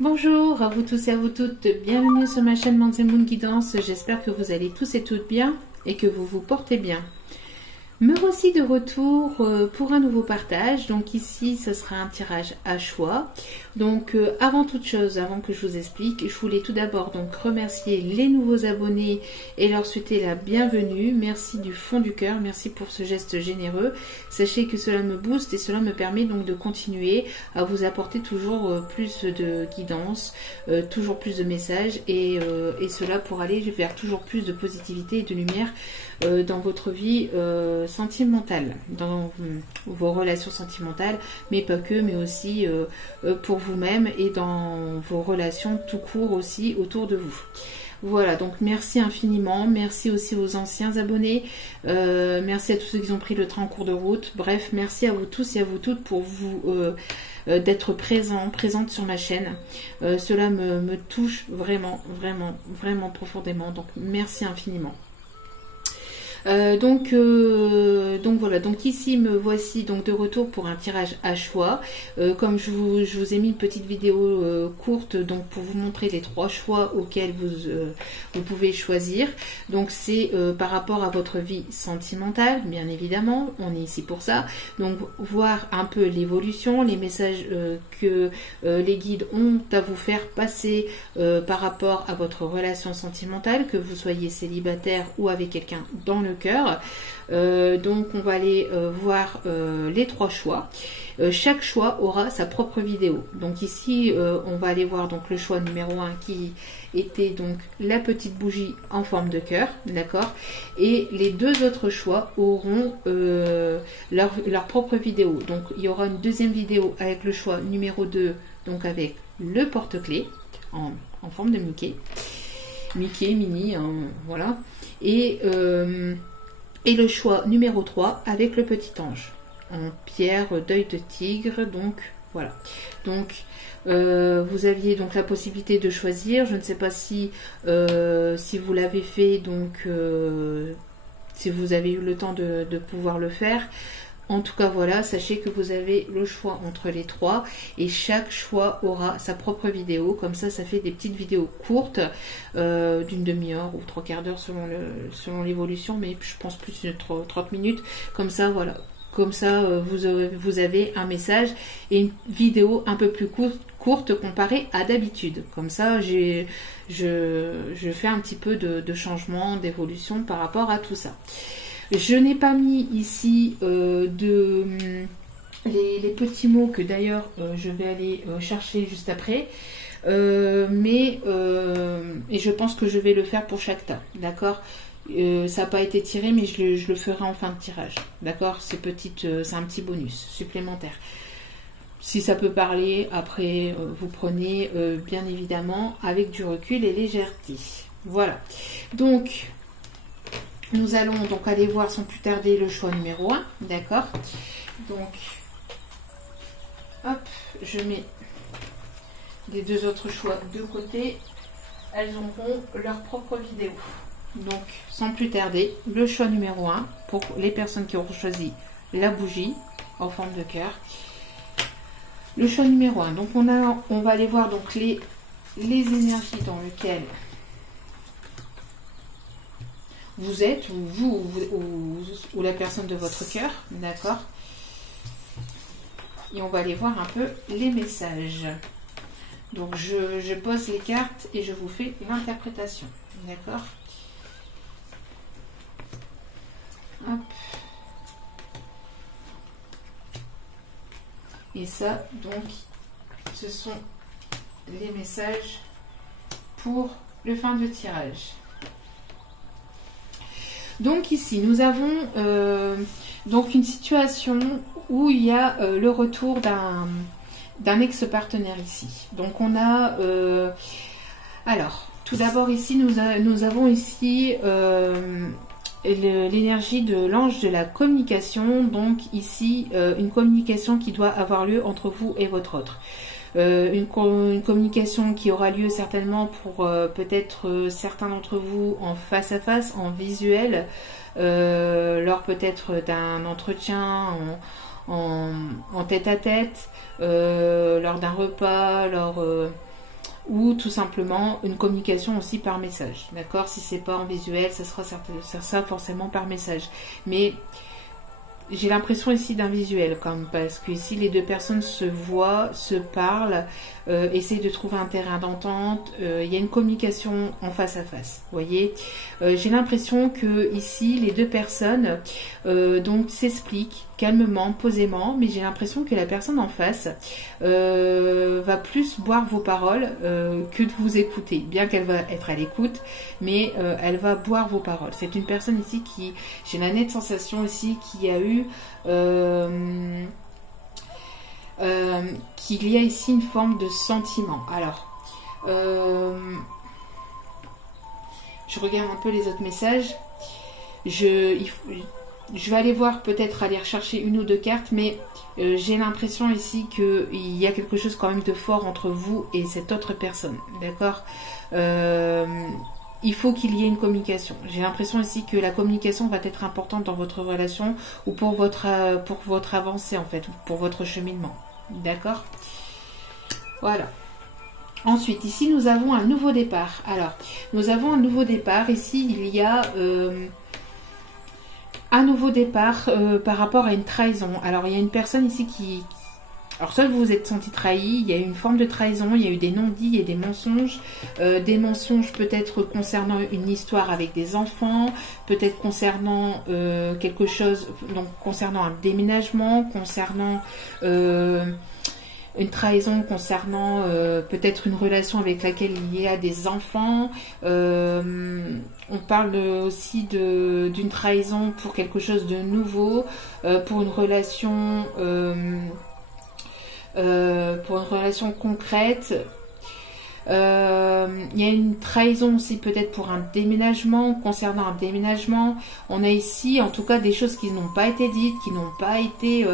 Bonjour à vous tous et à vous toutes, bienvenue sur ma chaîne Manz & Moon Guidance. J'espère que vous allez tous et toutes bien et que vous vous portez bien. Me voici de retour pour un nouveau partage. Donc ici, ce sera un tirage à choix. Donc avant toute chose, avant que je vous explique, je voulais tout d'abord donc remercier les nouveaux abonnés et leur souhaiter la bienvenue. Merci du fond du cœur, merci pour ce geste généreux. Sachez que cela me booste et cela me permet donc de continuer à vous apporter toujours plus de guidance, toujours plus de messages et cela pour aller vers toujours plus de positivité et de lumière dans votre vie sentimentale, dans vos relations sentimentales, mais pas que, mais aussi pour vous-même et dans vos relations tout court aussi autour de vous. Voilà, donc merci infiniment, merci aussi aux anciens abonnés, merci à tous ceux qui ont pris le train en cours de route, bref, merci à vous tous et à vous toutes pour vous d'être présente sur ma chaîne. Cela me touche vraiment, vraiment, vraiment profondément, donc merci infiniment. Donc voilà, donc ici me voici donc de retour pour un tirage à choix. Comme je vous ai mis une petite vidéo courte donc pour vous montrer les 3 choix auxquels vous pouvez choisir. Donc c'est par rapport à votre vie sentimentale, bien évidemment, on est ici pour ça. Donc voir un peu l'évolution, les messages que les guides ont à vous faire passer par rapport à votre relation sentimentale, que vous soyez célibataire ou avec quelqu'un dans le cœur. Donc on va aller voir les 3 choix. Chaque choix aura sa propre vidéo. Donc ici on va aller voir donc le choix numéro 1 qui était donc la petite bougie en forme de cœur, d'accord, et les 2 autres choix auront leur propre vidéo. Donc il y aura une deuxième vidéo avec le choix numéro 2, donc avec le porte-clés en forme de Mickey, Minnie, hein, voilà, et le choix numéro 3 avec le petit ange en pierre d'œil de tigre. Donc voilà, donc vous aviez donc la possibilité de choisir. Je ne sais pas si vous l'avez fait, donc si vous avez eu le temps de pouvoir le faire. En tout cas, voilà, sachez que vous avez le choix entre les 3 et chaque choix aura sa propre vidéo. Comme ça fait des petites vidéos courtes d'une demi-heure ou 3 quarts d'heure selon l'évolution, mais je pense plus de 30 minutes. Comme ça, voilà. Comme ça, vous avez un message et une vidéo un peu plus courte comparée à d'habitude. Comme ça, je fais un petit peu de changement, d'évolution par rapport à tout ça. Je n'ai pas mis ici les petits mots que d'ailleurs je vais aller chercher juste après. Et je pense que je vais le faire pour chaque tas, d'accord. Ça n'a pas été tiré, mais je le ferai en fin de tirage, d'accord. C'est un petit bonus supplémentaire. Si ça peut parler, après vous prenez bien évidemment avec du recul et légèreté. Voilà, donc nous allons donc aller voir sans plus tarder le choix numéro 1, d'accord. Donc, hop, je mets les 2 autres choix de côté. Elles auront leur propre vidéo. Donc, sans plus tarder, le choix numéro 1 pour les personnes qui auront choisi la bougie en forme de cœur. Le choix numéro 1. Donc, on va aller voir donc les énergies dans lesquelles vous êtes, ou la personne de votre cœur, d'accord. Et on va aller voir un peu les messages. Donc je pose les cartes et je vous fais l'interprétation, d'accord. Hop. Et ça, donc, ce sont les messages pour le fin de tirage. Donc ici, nous avons donc une situation où il y a le retour d'un ex-partenaire ici. Donc on a... alors, tout d'abord ici, nous avons ici l'énergie de l'ange de la communication. Donc ici, une communication qui doit avoir lieu entre vous et votre autre. Une communication qui aura lieu certainement pour peut-être certains d'entre vous en face à face, en visuel, lors peut-être d'un entretien en tête à tête, lors d'un repas, lors ou tout simplement une communication aussi par message. D'accord? Si c'est pas en visuel, ça sera forcément par message. Mais j'ai l'impression ici d'un visuel quand même, parce que ici les deux personnes se voient, se parlent, essayent de trouver un terrain d'entente, il y a une communication en face à face, vous voyez. J'ai l'impression que ici les deux personnes donc s'expliquent calmement, posément, mais j'ai l'impression que la personne en face va plus boire vos paroles que de vous écouter, bien qu'elle va être à l'écoute, mais elle va boire vos paroles. C'est une personne ici qui, j'ai la nette sensation ici, qui a eu qu'il y a ici une forme de sentiment. Alors, je regarde un peu les autres messages. Je vais aller voir, peut-être aller rechercher une ou deux cartes, mais j'ai l'impression ici qu'il y a quelque chose quand même de fort entre vous et cette autre personne. D'accord? Il faut qu'il y ait une communication. J'ai l'impression ici que la communication va être importante dans votre relation ou pour votre avancée en fait, pour votre cheminement. D'accord? Voilà. Ensuite, ici nous avons un nouveau départ. Alors, nous avons un nouveau départ. Ici, il y a un nouveau départ par rapport à une trahison. Alors, il y a une personne ici qui... Alors, soit vous vous êtes senti trahi, il y a eu une forme de trahison, il y a eu des non-dits, il y a des mensonges peut-être concernant une histoire avec des enfants, peut-être concernant quelque chose, donc concernant un déménagement, concernant une trahison, concernant peut-être une relation avec laquelle il y a des enfants. On parle aussi d'une trahison pour quelque chose de nouveau, pour une relation... pour une relation concrète. Il y a une trahison aussi peut-être pour un déménagement, concernant un déménagement. On a ici en tout cas des choses qui n'ont pas été dites, qui n'ont pas été...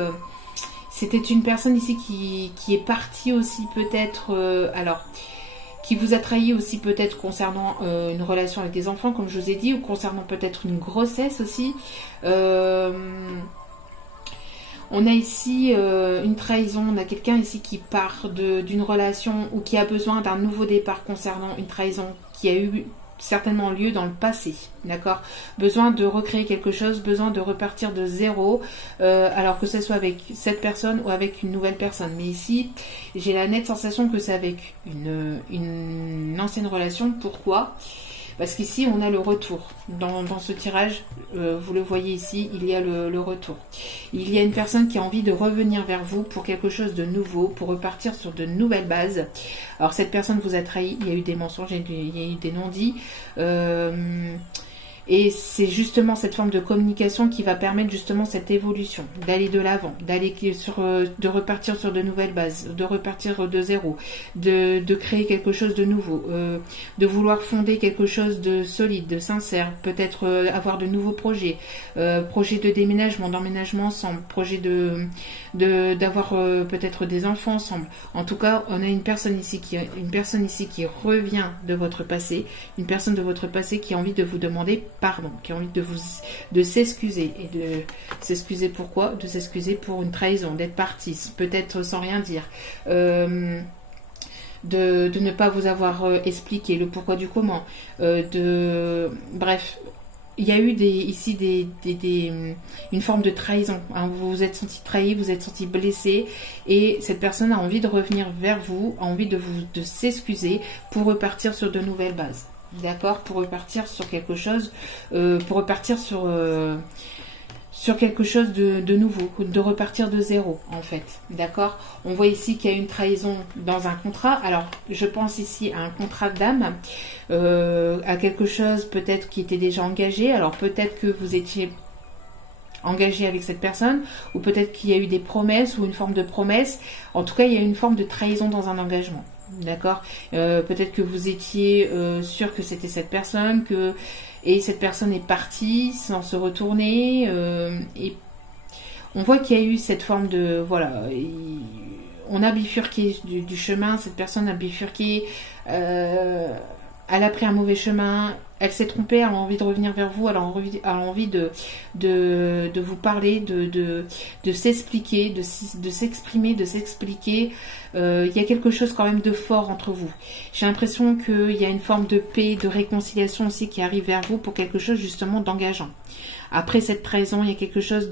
C'était une personne ici qui est partie aussi peut-être... alors, qui vous a trahi aussi peut-être concernant une relation avec des enfants, comme je vous ai dit, ou concernant peut-être une grossesse aussi. On a ici une trahison, on a quelqu'un ici qui part d'une relation ou qui a besoin d'un nouveau départ concernant une trahison qui a eu certainement lieu dans le passé, d'accord? Besoin de recréer quelque chose, besoin de repartir de zéro, alors que ce soit avec cette personne ou avec une nouvelle personne. Mais ici, j'ai la nette sensation que c'est avec une ancienne relation. Pourquoi? Parce qu'ici, on a le retour. Dans ce tirage, vous le voyez ici, il y a le retour. Il y a une personne qui a envie de revenir vers vous pour quelque chose de nouveau, pour repartir sur de nouvelles bases. Alors, cette personne vous a trahi, il y a eu des mensonges, il y a eu des non-dits. Et c'est justement cette forme de communication qui va permettre justement cette évolution, d'aller de l'avant, de repartir sur de nouvelles bases, de repartir de zéro, de créer quelque chose de nouveau, de vouloir fonder quelque chose de solide, de sincère, peut-être avoir de nouveaux projets, projets de déménagement, d'emménagement ensemble, projet d'avoir peut-être des enfants ensemble. En tout cas, on a une personne ici qui revient de votre passé, une personne de votre passé qui a envie de vous demander pardon, qui a envie de s'excuser. Et de s'excuser pourquoi? De s'excuser pour une trahison, d'être partie, peut-être sans rien dire. De ne pas vous avoir expliqué le pourquoi du comment. Bref, il y a eu ici une forme de trahison. Hein. Vous vous êtes senti trahi, vous êtes senti blessé, et cette personne a envie de revenir vers vous, a envie de s'excuser pour repartir sur de nouvelles bases. D'accord, pour repartir sur quelque chose, pour repartir sur quelque chose de nouveau, de repartir de zéro en fait. D'accord, on voit ici qu'il y a une trahison dans un contrat. Alors, je pense ici à un contrat d'âme, à quelque chose peut-être qui était déjà engagé. Alors, peut-être que vous étiez engagé avec cette personne, ou peut-être qu'il y a eu des promesses ou une forme de promesse. En tout cas, il y a une forme de trahison dans un engagement. D'accord, peut-être que vous étiez sûr que c'était cette personne, et cette personne est partie sans se retourner, et on voit qu'il y a eu cette forme de... Voilà, on a bifurqué du chemin, cette personne a bifurqué, elle a pris un mauvais chemin, elle s'est trompée, elle a envie de revenir vers vous, elle a envie de vous parler, de s'expliquer, de s'exprimer, de s'expliquer. Il y a quelque chose quand même de fort entre vous. J'ai l'impression qu'il y a une forme de paix, de réconciliation aussi qui arrive vers vous pour quelque chose justement d'engageant. Après cette trahison, il y a quelque chose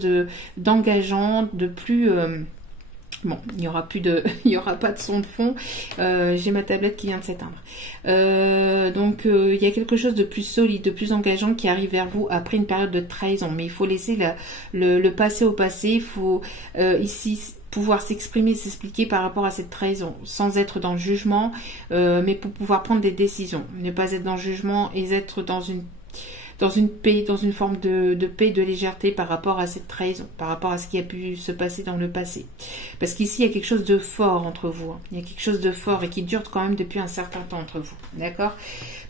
d'engageant, de plus... Bon, il n'y aura pas de son de fond. J'ai ma tablette qui vient de s'éteindre. Donc, il y a quelque chose de plus solide, de plus engageant qui arrive vers vous après une période de trahison. Mais il faut laisser le passé au passé. Il faut ici pouvoir s'exprimer, s'expliquer par rapport à cette trahison, sans être dans le jugement, mais pour pouvoir prendre des décisions. Ne pas être dans le jugement et être dans une paix, dans une forme de paix, de légèreté par rapport à cette trahison, par rapport à ce qui a pu se passer dans le passé. Parce qu'ici, il y a quelque chose de fort entre vous. Hein. Il y a quelque chose de fort et qui dure quand même depuis un certain temps entre vous. D'accord ?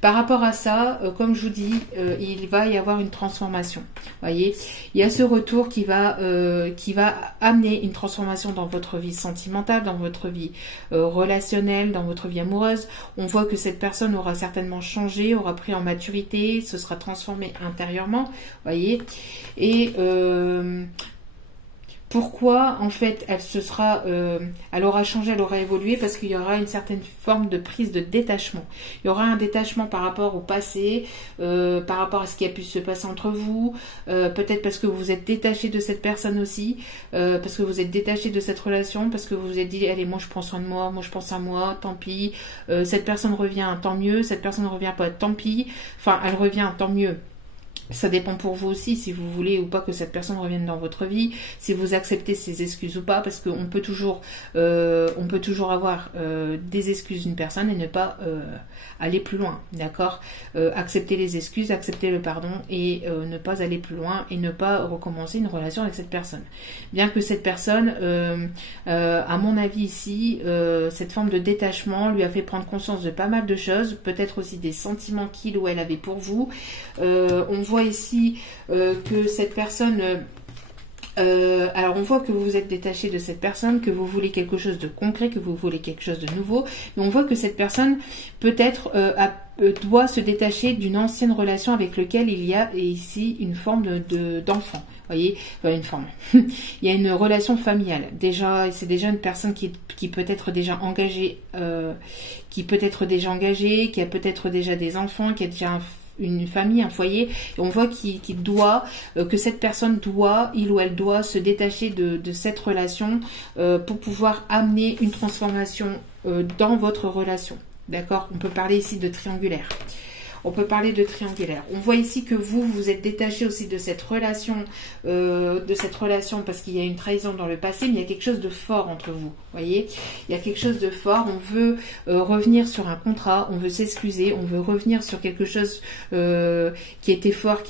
Par rapport à ça, comme je vous dis, il va y avoir une transformation. Voyez, il y a ce retour qui va amener une transformation dans votre vie sentimentale, dans votre vie relationnelle, dans votre vie amoureuse. On voit que cette personne aura certainement changé, aura pris en maturité, se sera transformée intérieurement, voyez, et pourquoi en fait elle aura changé, elle aura évolué, parce qu'il y aura une certaine forme de prise de détachement. Il y aura un détachement par rapport au passé, par rapport à ce qui a pu se passer entre vous, peut-être parce que vous vous êtes détaché de cette personne aussi, parce que vous êtes détaché de cette relation, parce que vous vous êtes dit allez, moi je prends soin de moi je pense à moi, tant pis, cette personne revient, tant mieux, cette personne ne revient pas, tant pis, enfin elle revient, tant mieux. Ça dépend pour vous aussi, si vous voulez ou pas que cette personne revienne dans votre vie, si vous acceptez ses excuses ou pas, parce qu'on peut toujours avoir des excuses d'une personne et ne pas aller plus loin, d'accord ? Accepter les excuses, accepter le pardon et ne pas aller plus loin et ne pas recommencer une relation avec cette personne. Bien que cette personne, à mon avis ici, cette forme de détachement lui a fait prendre conscience de pas mal de choses, peut-être aussi des sentiments qu'il ou elle avait pour vous. On voit ici que cette personne... alors on voit que vous vous êtes détaché de cette personne, que vous voulez quelque chose de concret, que vous voulez quelque chose de nouveau, mais on voit que cette personne peut-être doit se détacher d'une ancienne relation avec laquelle il y a ici une forme d'enfant. Voyez, une forme. Il y a une relation familiale. Déjà, c'est déjà une personne qui peut être déjà engagée, qui a peut-être déjà des enfants, qui a déjà une famille, un foyer, et on voit que cette personne il ou elle doit se détacher de cette relation pour pouvoir amener une transformation dans votre relation. D'accord ? On peut parler ici de triangulaire. On On voit ici que vous êtes détaché aussi de cette relation parce qu'il y a une trahison dans le passé, mais il y a quelque chose de fort entre vous. Voyez, il y a quelque chose de fort. On veut revenir sur un contrat, on veut s'excuser, on veut revenir sur quelque chose qui était fort,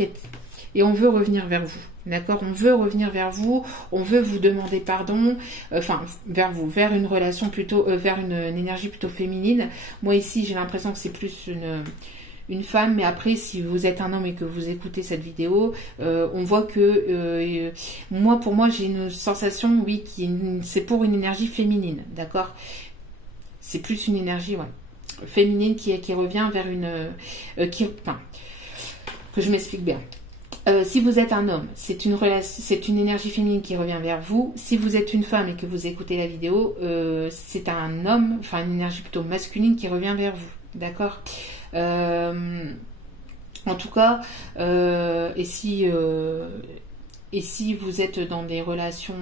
et on veut revenir vers vous. D'accord, on veut revenir vers vous, on veut vous demander pardon, vers une relation plutôt, vers une énergie plutôt féminine. Moi ici, j'ai l'impression que c'est plus une femme, mais après, si vous êtes un homme et que vous écoutez cette vidéo, on voit que pour moi, j'ai une sensation, oui, c'est pour une énergie féminine, d'accord. C'est plus une énergie, féminine qui revient vers que je m'explique bien. Si vous êtes un homme, c'est une énergie féminine qui revient vers vous. Si vous êtes une femme et que vous écoutez la vidéo, c'est un homme, une énergie plutôt masculine qui revient vers vous, d'accord. En tout cas, et si vous êtes dans des relations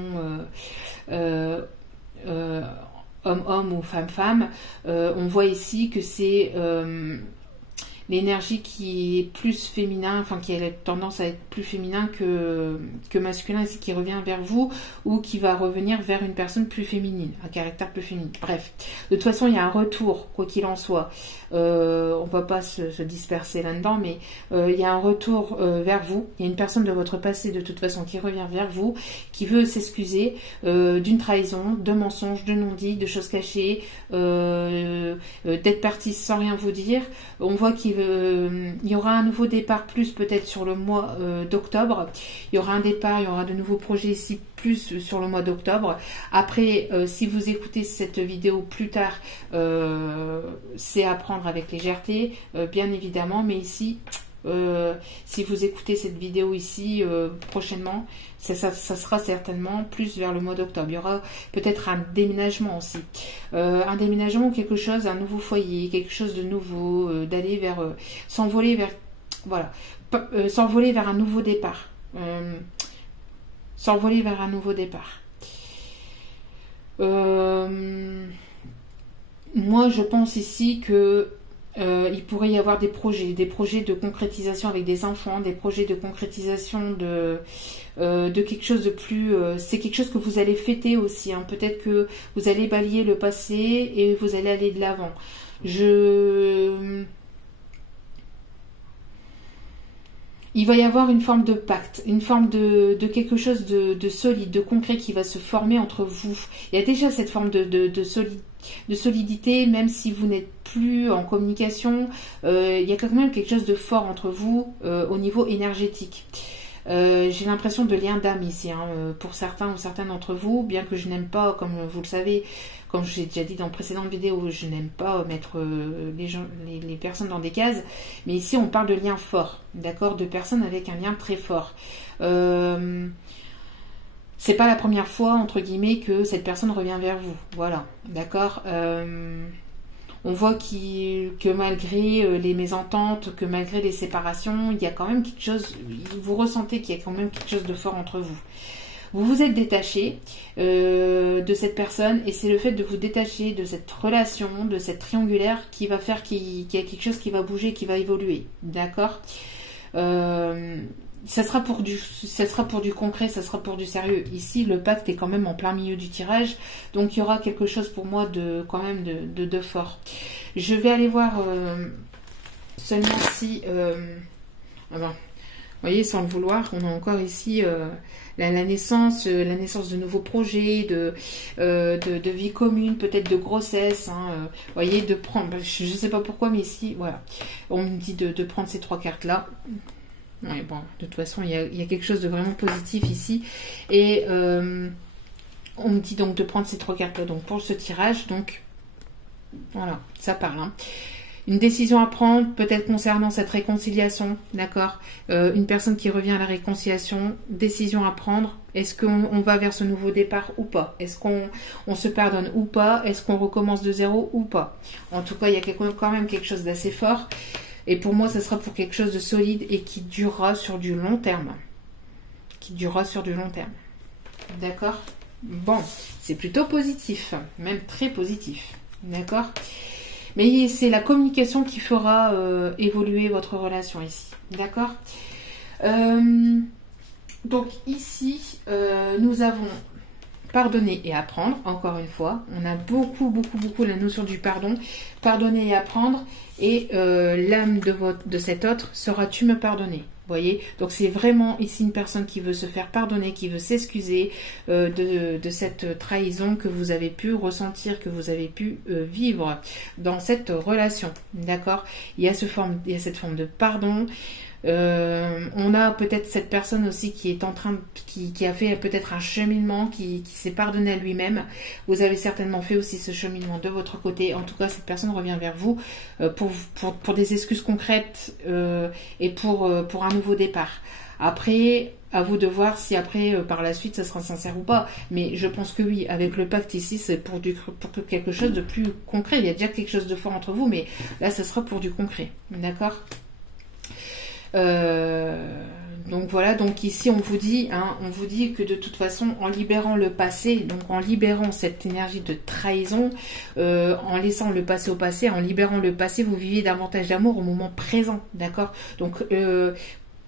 homme-homme ou femme-femme, on voit ici que c'est l'énergie qui est plus féminin, qui a tendance à être plus féminin que masculin, ici, qui revient vers vous ou qui va revenir vers une personne plus féminine, un caractère plus féminin. Bref, de toute façon, il y a un retour, quoi qu'il en soit. On ne va pas se disperser là-dedans, mais il y a un retour vers vous. Il y a une personne de votre passé, de toute façon, qui revient vers vous, qui veut s'excuser d'une trahison, de mensonges, de non-dits, de choses cachées, d'être parti sans rien vous dire. On voit qu'il y aura un nouveau départ, plus peut-être sur le mois d'octobre. Il y aura un départ, il y aura de nouveaux projets ici, plus sur le mois d'octobre. Après, si vous écoutez cette vidéo plus tard, c'est à prendre avec légèreté, bien évidemment, mais ici, si vous écoutez cette vidéo ici prochainement, ça sera certainement plus vers le mois d'octobre. Il y aura peut-être un déménagement aussi. Un déménagement ou quelque chose, un nouveau foyer, quelque chose de nouveau, d'aller vers... s'envoler vers... Voilà. S'envoler vers un nouveau départ. S'envoler vers un nouveau départ. Moi, je pense ici que il pourrait y avoir des projets de concrétisation avec des enfants, des projets de concrétisation de quelque chose de plus... c'est quelque chose que vous allez fêter aussi. Hein. Peut-être que vous allez balayer le passé et vous allez aller de l'avant. Il va y avoir une forme de pacte, une forme de quelque chose de solide, de concret qui va se former entre vous. Il y a déjà cette forme de solidité, même si vous n'êtes plus en communication, il y a quand même quelque chose de fort entre vous au niveau énergétique. J'ai l'impression de lien d'âme ici, hein, pour certains ou certaines d'entre vous, bien que je n'aime pas, comme vous le savez, comme j'ai déjà dit dans de précédentes vidéos, je n'aime pas mettre les personnes dans des cases, mais ici on parle de liens forts, d'accord, de personnes avec un lien très fort. C'est pas la première fois, entre guillemets, que cette personne revient vers vous, voilà, d'accord. On voit que malgré les mésententes, que malgré les séparations, il y a quand même quelque chose, vous ressentez qu'il y a quand même quelque chose de fort entre vous. Vous vous êtes détaché de cette personne et c'est le fait de vous détacher de cette relation, de cette triangulaire qui va faire qu'il y a quelque chose qui va bouger, qui va évoluer, d'accord. Ça sera pour du concret, ça sera pour du sérieux. Ici, le pacte est quand même en plein milieu du tirage, donc il y aura quelque chose pour moi de quand même de fort. Je vais aller voir seulement si... vous voyez, sans le vouloir, on a encore ici la naissance de nouveaux projets, de vie commune, peut-être de grossesse. Hein, vous voyez, de prendre... Je ne sais pas pourquoi, mais ici, voilà. On me dit de prendre ces 3 cartes-là. Ouais, bon, de toute façon, il y a quelque chose de vraiment positif ici. Et on me dit donc de prendre ces 3 cartes-là donc pour ce tirage. Donc, voilà, ça parle. Hein. Une décision à prendre, peut-être concernant cette réconciliation, d'accord. Une personne qui revient à la réconciliation, décision à prendre. Est-ce qu'on va vers ce nouveau départ ou pas? Est-ce qu'on se pardonne ou pas? Est-ce qu'on recommence de zéro ou pas? En tout cas, il y a quand même quelque chose d'assez fort. Et pour moi, ça sera pour quelque chose de solide et qui durera sur du long terme. Qui durera sur du long terme. D'accord? Bon, c'est plutôt positif, même très positif. D'accord? Mais c'est la communication qui fera évoluer votre relation ici. D'accord? Donc ici, nous avons pardonner et apprendre, encore une fois. On a beaucoup la notion du pardon. Pardonner et apprendre. Et l'âme de cet autre sera tu me pardonner. Voyez, donc c'est vraiment ici une personne qui veut se faire pardonner, qui veut s'excuser de cette trahison que vous avez pu ressentir, que vous avez pu vivre dans cette relation. D'accord? Il y a cette forme de pardon. On a peut-être cette personne aussi qui est en train qui a fait peut-être un cheminement, qui s'est pardonné à lui-même. Vous avez certainement fait aussi ce cheminement de votre côté. En tout cas, cette personne revient vers vous pour des excuses concrètes et pour un nouveau départ. Après, à vous de voir si après, par la suite, ça sera sincère ou pas. Mais je pense que oui, avec le pacte ici, c'est pour quelque chose de plus concret. Il y a déjà quelque chose de fort entre vous, mais là, ça sera pour du concret. D'accord ? Donc voilà, donc ici on vous dit que de toute façon, en libérant le passé, donc en libérant cette énergie de trahison, en laissant le passé au passé, en libérant le passé, vous vivez davantage d'amour au moment présent, d'accord? Donc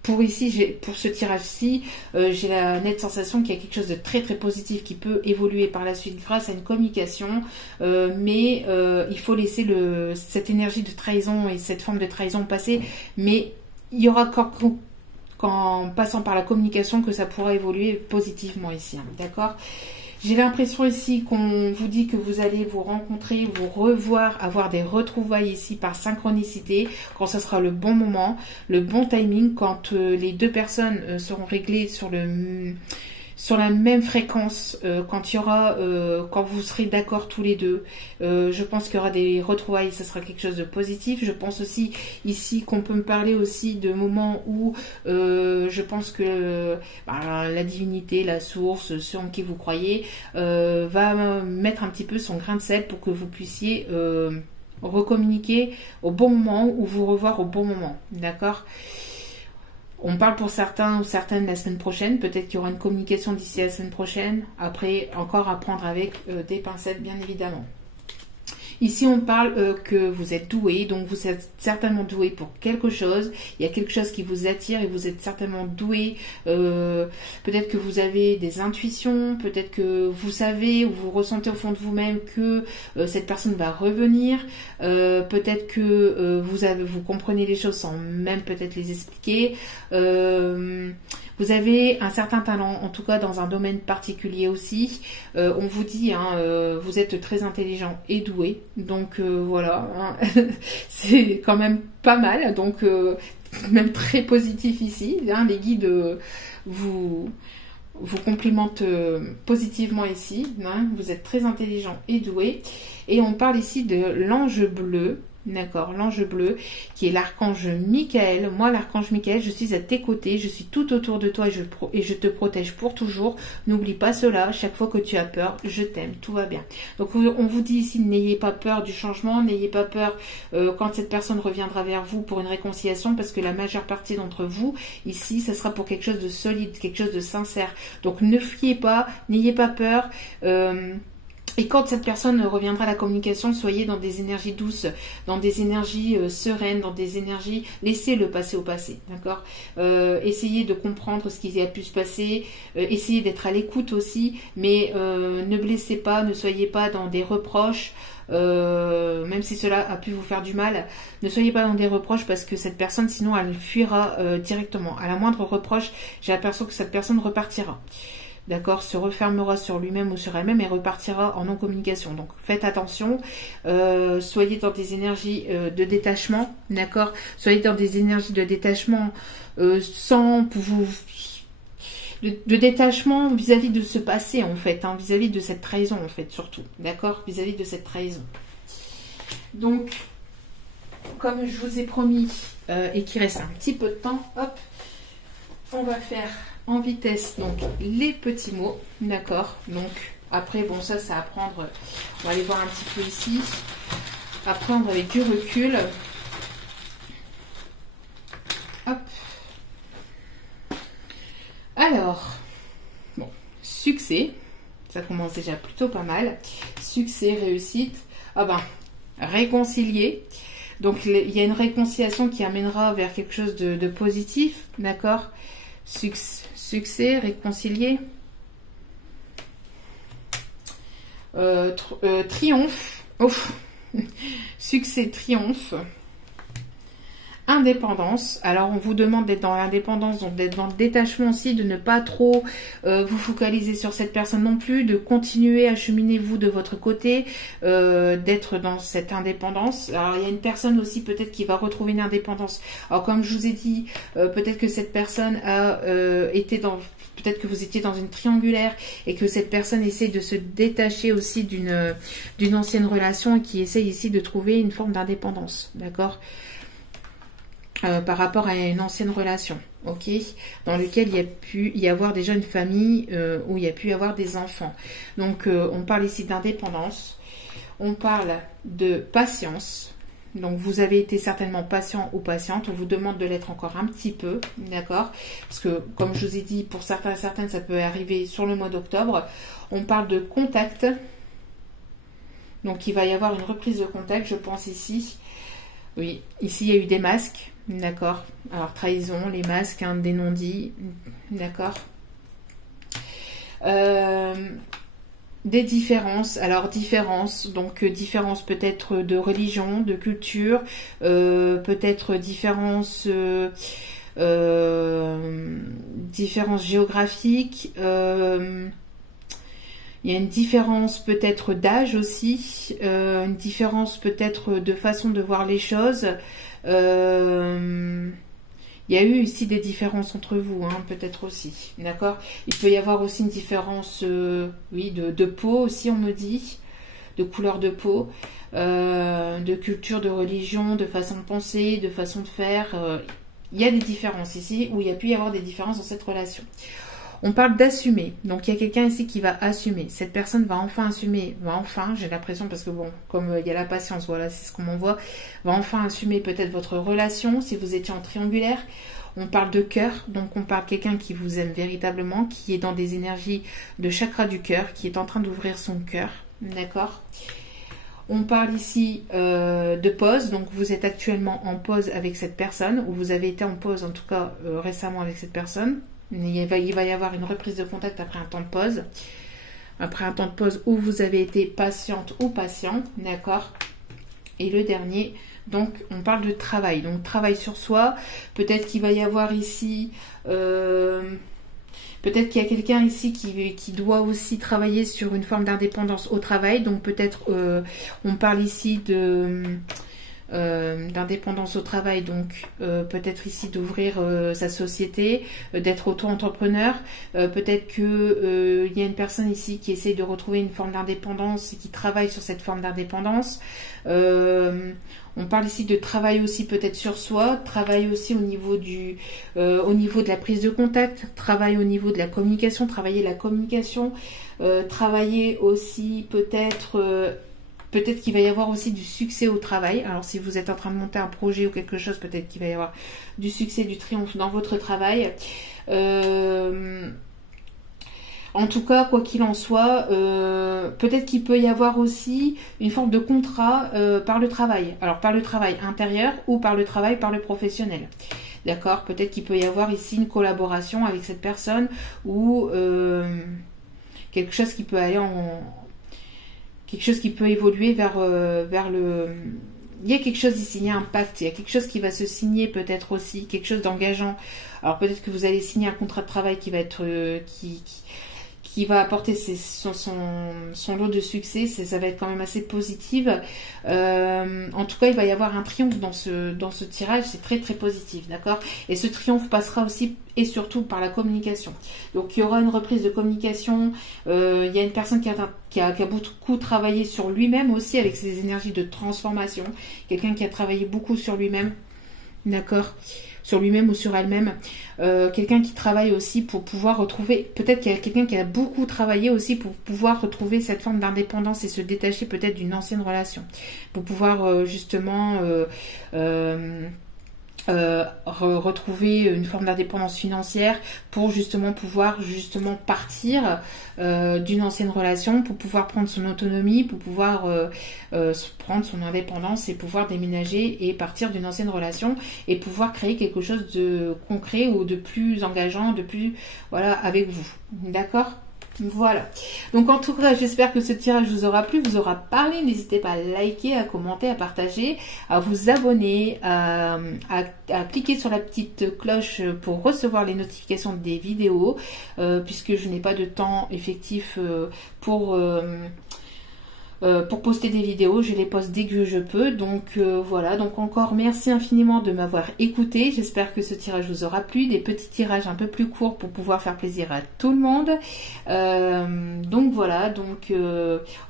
pour ce tirage-ci, j'ai la nette sensation qu'il y a quelque chose de très très positif qui peut évoluer par la suite grâce à une communication, mais il faut laisser cette énergie de trahison et cette forme de trahison passer, mais il y aura qu'en passant par la communication que ça pourra évoluer positivement ici, hein, d'accord? J'ai l'impression ici qu'on vous dit que vous allez vous rencontrer, vous revoir, avoir des retrouvailles ici par synchronicité, quand ce sera le bon moment, le bon timing, quand les deux personnes seront réglées sur sur la même fréquence quand il y aura, quand vous serez d'accord tous les deux. Je pense qu'il y aura des retrouvailles, ça sera quelque chose de positif. Je pense aussi ici qu'on peut me parler aussi de moments où je pense que la divinité, la source, ceux en qui vous croyez, va mettre un petit peu son grain de sel pour que vous puissiez recommuniquer au bon moment ou vous revoir au bon moment. D'accord ? On parle pour certains ou certaines la semaine prochaine. Peut-être qu'il y aura une communication d'ici la semaine prochaine. Après, encore à prendre avec des pincettes, bien évidemment. Ici, on parle que vous êtes doué, donc vous êtes certainement doué pour quelque chose. Il y a quelque chose qui vous attire et vous êtes certainement doué. Peut-être que vous avez des intuitions, peut-être que vous savez ou vous ressentez au fond de vous-même que cette personne va revenir. Peut-être que vous comprenez les choses sans même peut-être les expliquer. Vous avez un certain talent, en tout cas dans un domaine particulier aussi. On vous dit, vous êtes très intelligent et doué. Donc voilà, c'est quand même pas mal. Donc même très positif ici. Les guides vous complimentent positivement ici. Vous êtes très intelligent et doué. Et on parle ici de l'ange bleu. D'accord, l'ange bleu qui est l'archange Michael. Moi, l'archange Michael, je suis à tes côtés, je suis tout autour de toi et je te protège pour toujours. N'oublie pas cela, chaque fois que tu as peur, je t'aime, tout va bien. Donc on vous dit ici, n'ayez pas peur du changement, n'ayez pas peur quand cette personne reviendra vers vous pour une réconciliation, parce que la majeure partie d'entre vous, ici, ça sera pour quelque chose de solide, quelque chose de sincère. Donc ne fuyez pas, n'ayez pas peur. Et quand cette personne reviendra à la communication, soyez dans des énergies douces, dans des énergies sereines, dans des énergies... Laissez-le passer au passé, d'accord ? Essayez de comprendre ce qui a pu se passer, essayez d'être à l'écoute aussi, mais ne blessez pas, ne soyez pas dans des reproches, même si cela a pu vous faire du mal, ne soyez pas dans des reproches parce que cette personne, sinon, elle fuira directement. À la moindre reproche, j'ai l'impression que cette personne repartira. D'accord, se refermera sur lui-même ou sur elle-même et repartira en non-communication. Donc faites attention, soyez dans des énergies de détachement, d'accord, soyez dans des énergies de détachement sans vous... De détachement vis-à-vis de ce passé en fait, vis-à-vis de cette trahison en fait surtout, d'accord, vis-à-vis de cette trahison. Donc, comme je vous ai promis et qu'il reste un petit peu de temps, hop, on va faire... en vitesse, donc les petits mots, d'accord. Donc après, bon, ça à prendre, on va aller voir un petit peu ici, à prendre avec du recul. Hop. Alors, bon, succès, ça commence déjà plutôt pas mal. Succès, réussite, réconcilier. Donc il y a une réconciliation qui amènera vers quelque chose de positif, d'accord. Succès, réconcilier, triomphe, succès, triomphe, indépendance. Alors on vous demande d'être dans l'indépendance, donc d'être dans le détachement aussi, de ne pas trop vous focaliser sur cette personne non plus, de continuer à cheminer vous de votre côté, d'être dans cette indépendance. Alors il y a une personne aussi peut-être qui va retrouver une indépendance. Alors comme je vous ai dit, peut-être que cette personne a été dans... Peut-être que vous étiez dans une triangulaire et que cette personne essaie de se détacher aussi d'une ancienne relation et qui essaye ici de trouver une forme d'indépendance, d'accord, par rapport à une ancienne relation, ok, dans lequel il y a pu y avoir déjà une famille, où il y a pu y avoir des enfants. Donc on parle ici d'indépendance, on parle de patience. Donc vous avez été certainement patient ou patiente, on vous demande de l'être encore un petit peu, d'accord, parce que comme je vous ai dit, pour certains et certaines, ça peut arriver sur le mois d'octobre. On parle de contact, donc il va y avoir une reprise de contact, je pense ici. Oui, ici il y a eu des masques, d'accord, alors trahison, les masques, des non-dits, d'accord. Des différences, alors différences, donc différences peut-être de religion, de culture, peut-être différences géographiques, il y a une différence peut-être d'âge aussi, une différence peut-être de façon de voir les choses, il Il y a eu ici des différences entre vous, hein, peut-être aussi, d'accord? Il peut y avoir aussi une différence, oui, de peau aussi, on me dit, de couleur de peau, de culture, de religion, de façon de penser, de façon de faire. Il y a des différences ici, où il y a pu y avoir des différences dans cette relation. On parle d'assumer. Donc, il y a quelqu'un ici qui va assumer. Cette personne va enfin assumer. Va enfin, j'ai l'impression, parce que bon, comme il y a la patience, voilà, c'est ce qu'on m'envoie. Va enfin assumer peut-être votre relation, si vous étiez en triangulaire. On parle de cœur. Donc, on parle de quelqu'un qui vous aime véritablement, qui est dans des énergies de chakra du cœur, qui est en train d'ouvrir son cœur. D'accord ? On parle ici de pause. Donc, vous êtes actuellement en pause avec cette personne, ou vous avez été en pause, en tout cas, récemment avec cette personne. Il va y avoir une reprise de contact après un temps de pause. Après un temps de pause où vous avez été patiente ou patient. D'accord ? Et le dernier, donc on parle de travail. Donc travail sur soi. Peut-être qu'il va y avoir ici... peut-être qu'il y a quelqu'un ici qui doit aussi travailler sur une forme d'indépendance au travail. Donc peut-être on parle ici d'indépendance au travail, donc peut-être ici d'ouvrir sa société, d'être auto-entrepreneur, peut-être que il y a une personne ici qui essaie de retrouver une forme d'indépendance et qui travaille sur cette forme d'indépendance. On parle ici de travail aussi peut-être sur soi, travail aussi au niveau de la prise de contact, travail au niveau de la communication, travailler la communication, travailler aussi peut-être qu'il va y avoir aussi du succès au travail. Alors, si vous êtes en train de monter un projet ou quelque chose, peut-être qu'il va y avoir du succès, du triomphe dans votre travail. En tout cas, quoi qu'il en soit, peut-être qu'il peut y avoir aussi une forme de contrat par le travail. Alors, par le travail intérieur ou par le travail par le professionnel. D'accord ? Peut-être qu'il peut y avoir ici une collaboration avec cette personne ou quelque chose qui peut aller quelque chose qui peut évoluer vers le... Il y a quelque chose ici, il y a un pacte, il y a quelque chose qui va se signer peut-être aussi, quelque chose d'engageant. Alors peut-être que vous allez signer un contrat de travail qui va être... qui va apporter son lot de succès, ça va être quand même assez positif. En tout cas, il va y avoir un triomphe dans ce tirage, c'est très très positif, d'accord ? Et ce triomphe passera aussi et surtout par la communication. Donc il y aura une reprise de communication, il y a une personne qui a beaucoup travaillé sur lui-même aussi avec ses énergies de transformation, quelqu'un qui a travaillé beaucoup sur lui-même, d'accord ? Sur lui-même ou sur elle-même, quelqu'un qui travaille aussi pour pouvoir retrouver, peut-être qu'il y a quelqu'un qui a beaucoup travaillé aussi pour pouvoir retrouver cette forme d'indépendance et se détacher peut-être d'une ancienne relation, pour pouvoir justement retrouver une forme d'indépendance financière, pour justement pouvoir partir d'une ancienne relation, pour pouvoir prendre son autonomie, pour pouvoir prendre son indépendance et pouvoir déménager et partir d'une ancienne relation et pouvoir créer quelque chose de concret ou de plus engageant, de plus, voilà, avec vous. D'accord ? Voilà. Donc en tout cas, j'espère que ce tirage vous aura plu, vous aura parlé. N'hésitez pas à liker, à commenter, à partager, à vous abonner, à cliquer sur la petite cloche pour recevoir les notifications des vidéos, puisque je n'ai pas de temps effectif pour poster des vidéos, je les poste dès que je peux. Donc voilà, donc encore merci infiniment de m'avoir écouté. J'espère que ce tirage vous aura plu, des petits tirages un peu plus courts pour pouvoir faire plaisir à tout le monde. Donc voilà, donc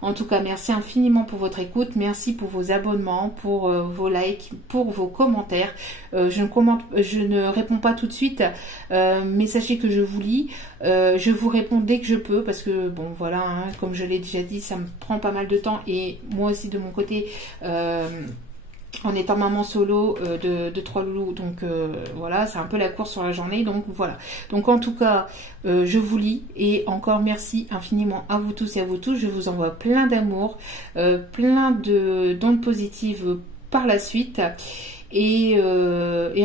en tout cas merci infiniment pour votre écoute, merci pour vos abonnements, pour vos likes, pour vos commentaires. Je ne réponds pas tout de suite, mais sachez que je vous lis. Je vous réponds dès que je peux parce que bon voilà, hein, comme je l'ai déjà dit, ça me prend pas mal de temps et moi aussi de mon côté en étant maman solo de 3 loulous, donc voilà, c'est un peu la course sur la journée, donc voilà. Donc en tout cas, je vous lis et encore merci infiniment à vous tous et à vous tous. Je vous envoie plein d'amour, plein d'ondes positives par la suite. Et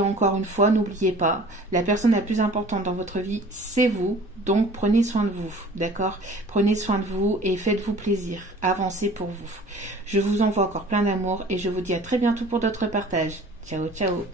encore une fois, n'oubliez pas, la personne la plus importante dans votre vie, c'est vous. Donc, prenez soin de vous, d'accord ? Prenez soin de vous et faites-vous plaisir. Avancez pour vous. Je vous envoie encore plein d'amour et je vous dis à très bientôt pour d'autres partages. Ciao, ciao.